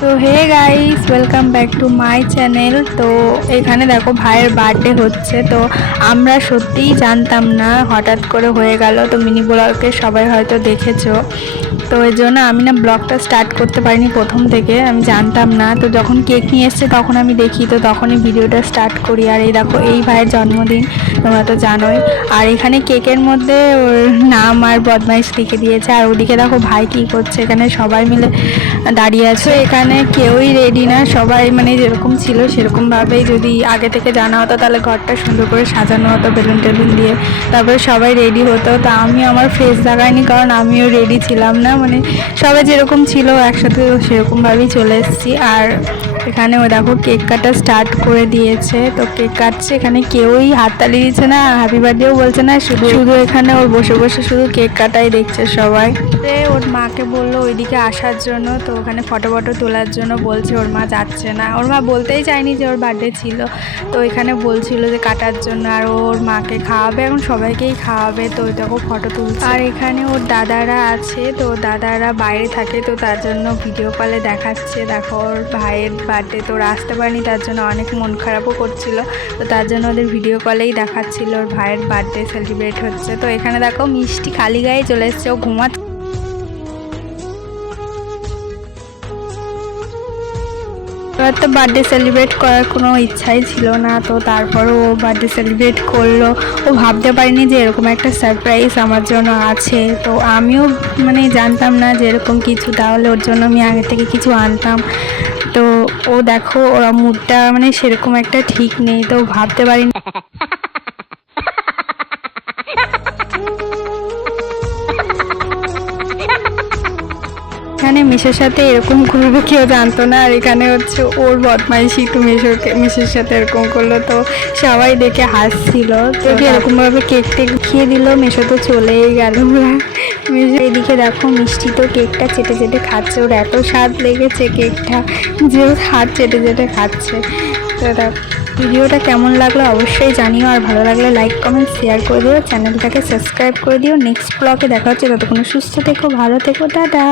তো hey guys, welcome back to my channel. তো এখানে দেখো ভাইয়ের বার্থডে হচ্ছে। তো আমরা সত্যিই জানতাম না, হঠাৎ করে হয়ে গেল। তো মিনি ব্লগে সবাই হয়তো দেখেছো। তো এর জন্য আমি না ব্লগটা স্টার্ট করতে পারিনি প্রথম থেকে, আমি জানতাম না। তো যখন কেক নিয়ে এসছে তখন আমি দেখি, তো তখনই ভিডিওটা স্টার্ট করি। আর এই দেখো, এই ভাইয়ের জন্মদিন, তোমরা তো জানোই। আর এখানে কেকের মধ্যে ওর নাম আর বদমাইশ লিখে দিয়েছে। আর ওদিকে দেখো ভাই কী করছে, এখানে সবাই মিলে দাঁড়িয়ে আছে। এখানে কেউই রেডি না, সবাই মানে যেরকম ছিল সেরকমভাবেই, যদি আগে থেকে জানা হতো তাহলে ঘরটা সুন্দর করে সাজানো হতো বেলুন টেলুন দিয়ে, তারপরে সবাই রেডি হতো। তা আমি আমার ফেস দেখাইনি, কারণ আমিও রেডি ছিলাম না। মানে সবাই যেরকম ছিল একসাথে সেরকমভাবেই চলে এসেছি। আর এখানে ও দেখো কেক কাটা স্টার্ট করে দিয়েছে। তো কেক কাটছে, এখানে কেউই হাততালি দিচ্ছে না, হ্যাপি বার্থডেও বলছে না, শুধু শুধু এখানে ওর বসে বসে শুধু কেক কাটাই দেখছে সবাই। ওর মাকে বললো ওইদিকে আসার জন্য, তো ওখানে ফটো তোলার জন্য বলছে। ওর মা যাচ্ছে না, ওর মা বলতেই চায়নি যে ওর বার্থডে ছিল। তো এখানে বলছিল যে কাটার জন্য, আর ওর মাকে খাওয়াবে, এখন সবাইকেই খাওয়াবে। তো দেখো ফটো তুলছে। আর এখানে ওর দাদারা আছে, তো দাদারা বাইরে থাকে, তো তার জন্য ভিডিও কলে দেখাচ্ছে। দেখো ওর ভাইয়ের বার্থডে, তো ওরা আসতে পারেনি, তার জন্য অনেক মন খারাপও করছিল। তো তার জন্য ওদের ভিডিও কলেই দেখাচ্ছিল ওর ভাইয়ের বার্থডে সেলিব্রেট হচ্ছে। তো এখানে দেখো মিষ্টি খালি গায়ে চলে এসছে, ও ঘুমাচ্ছে। এবার তো বার্থডে সেলিব্রেট করার কোনো ইচ্ছাই ছিল না, তো তারপরও ও বার্থডে সেলিব্রেট করলো। ও ভাবতে পারিনি যে এরকম একটা সারপ্রাইজ আমার জন্য আছে। তো আমিও মানে জানতাম না যে এরকম কিছু, তাহলে ওর জন্য আমি আগে থেকে কিছু আনতাম। তো ও দেখো ওর মুডটা মানে সেরকম একটা ঠিক নেই, তো ভাবতে পারিনি। এখানে মেসের সাথে এরকম করবে কেউ জানতো না। আর এখানে হচ্ছে ওর বদমাইশি, একটু মেসের সাথে এরকম করলো, তো সবাই দেখে হাসছিল। তো এরকমভাবে কেক টেক খেয়ে দিল, মেসো তো চলেই গেল। মেসো এদিকে দেখো মিষ্টি তো কেকটা চেটে চেটে খাচ্ছে, ওর এত স্বাদ লেগেছে কেকটা যে ওর হাত চেটে চেটে খাচ্ছে। তো দেখো ভিডিওটা কেমন লাগলো অবশ্যই জানিও, আর ভালো লাগলে লাইক কমেন্ট শেয়ার করে দিও, চ্যানেলটাকে সাবস্ক্রাইব করে দিও। নেক্সট ব্লগে দেখা হচ্ছে, ততক্ষণ সুস্থ থেকো, ভালো থেকো, টাটা।